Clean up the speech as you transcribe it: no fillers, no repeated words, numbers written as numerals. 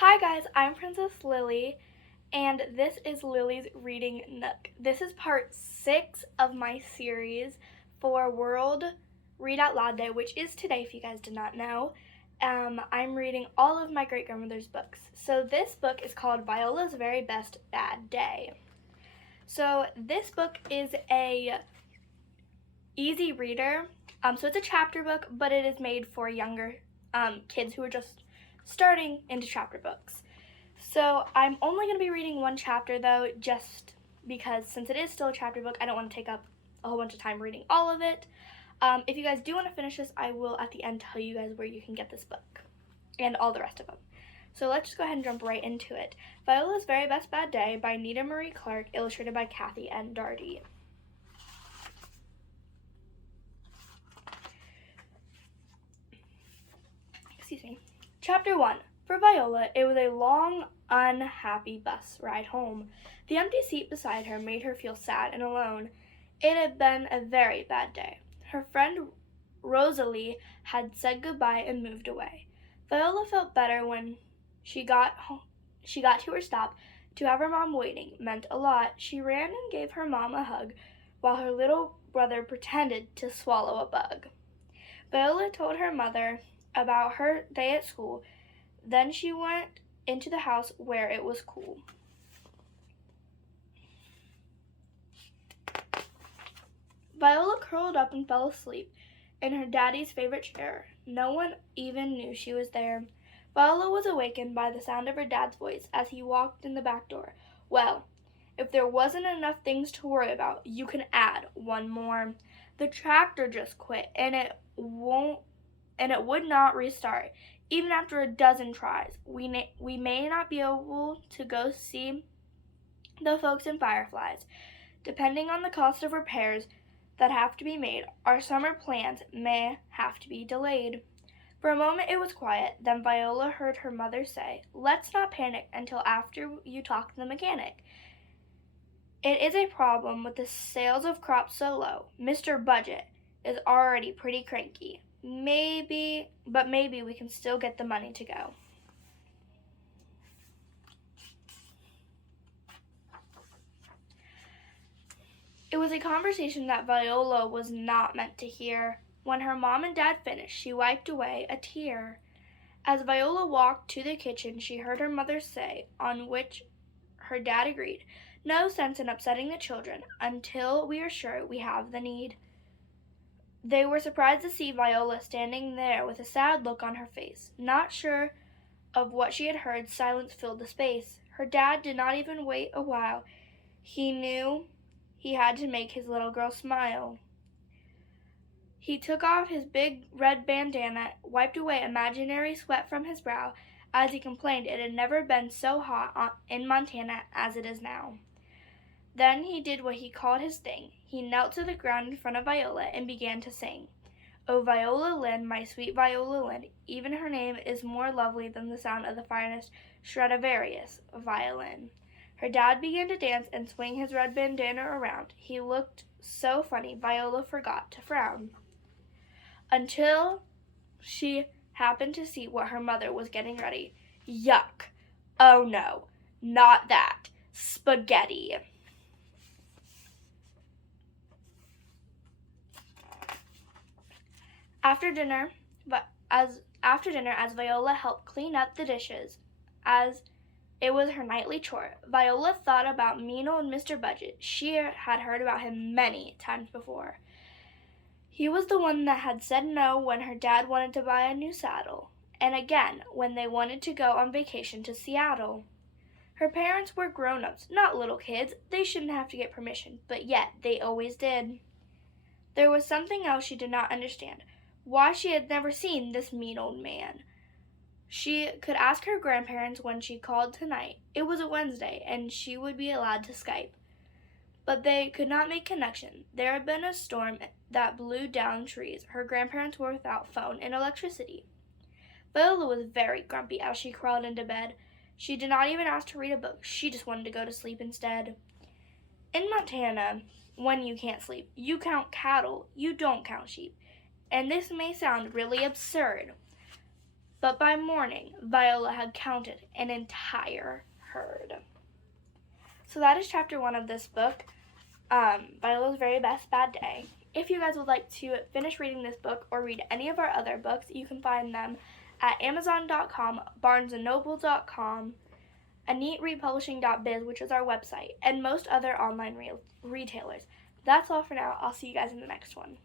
Hi guys, I'm Princess Lilli, and this is Lilli's Reading Nook. This is part 6 of my series for World Read Out Loud Day, which is today if you guys did not know. I'm reading all of my great-grandmother's books. So this book is called Viola's Very Best Bad Day. So this book is a easy reader. So it's a chapter book, but it is made for younger kids who are just starting into chapter books. So I'm only going to be reading one chapter though, just because since it is still a chapter book, I don't want to take up a whole bunch of time reading all of it. If you guys do want to finish this, I will at the end tell you guys where you can get this book and all the rest of them. So let's just go ahead and jump right into it. Viola's Very Best Bad Day by Nita Marie Clark, illustrated by Kathy N. Darty. Excuse me. Chapter 1. For Viola, it was a long, unhappy bus ride home. The empty seat beside her made her feel sad and alone. It had been a very bad day. Her friend Rosalie had said goodbye and moved away. Viola felt better when she got to her stop. To have her mom waiting meant a lot. She ran and gave her mom a hug while her little brother pretended to swallow a bug. Viola told her mother about her day at school. Then she went into the house where it was cool. Viola curled up and fell asleep in her daddy's favorite chair. No one even knew she was there. Viola was awakened by the sound of her dad's voice as he walked in the back door. Well, if there wasn't enough things to worry about, you can add one more. The tractor just quit and it would not restart. Even after a dozen tries, we may not be able to go see the folks in Fireflies. Depending on the cost of repairs that have to be made, our summer plans may have to be delayed. For a moment it was quiet. Then Viola heard her mother say, "Let's not panic until after you talk to the mechanic. It is a problem with the sales of crops so low. Mr. Budget is already pretty cranky. Maybe we can still get the money to go." It was a conversation that Viola was not meant to hear. When her mom and dad finished, she wiped away a tear. As Viola walked to the kitchen, she heard her mother say, on which her dad agreed, "No sense in upsetting the children until we are sure we have the need." They were surprised to see Viola standing there with a sad look on her face. Not sure of what she had heard, silence filled the space. Her dad did not even wait a while. He knew he had to make his little girl smile. He took off his big red bandana, wiped away imaginary sweat from his brow, as he complained it had never been so hot in Montana as it is now. Then he did what he called his thing. He knelt to the ground in front of Viola and began to sing. "Oh, Viola Lynn, my sweet Viola Lynn, even her name is more lovely than the sound of the finest Stradivarius violin." Her dad began to dance and swing his red bandana around. He looked so funny, Viola forgot to frown. Until she happened to see what her mother was getting ready. Yuck! Oh no, not that. Spaghetti! After dinner, as Viola helped clean up the dishes, as it was her nightly chore, Viola thought about mean old Mr. Budget. She had heard about him many times before. He was the one that had said no when her dad wanted to buy a new saddle, and again when they wanted to go on vacation to Seattle. Her parents were grown-ups, not little kids. They shouldn't have to get permission, but yet they always did. There was something else she did not understand. Why she had never seen this mean old man. She could ask her grandparents when she called tonight. It was a Wednesday, and she would be allowed to Skype. But they could not make connection. There had been a storm that blew down trees. Her grandparents were without phone and electricity. Viola was very grumpy as she crawled into bed. She did not even ask to read a book. She just wanted to go to sleep instead. In Montana, when you can't sleep, you count cattle, you don't count sheep. And this may sound really absurd, But by morning, Viola had counted an entire herd. So that is chapter 1 of this book, Viola's Very Best Bad Day. If you guys would like to finish reading this book or read any of our other books, you can find them at Amazon.com, BarnesandNoble.com, AneatRepublishing.biz, which is our website, and most other online retailers. That's all for now. I'll see you guys in the next one.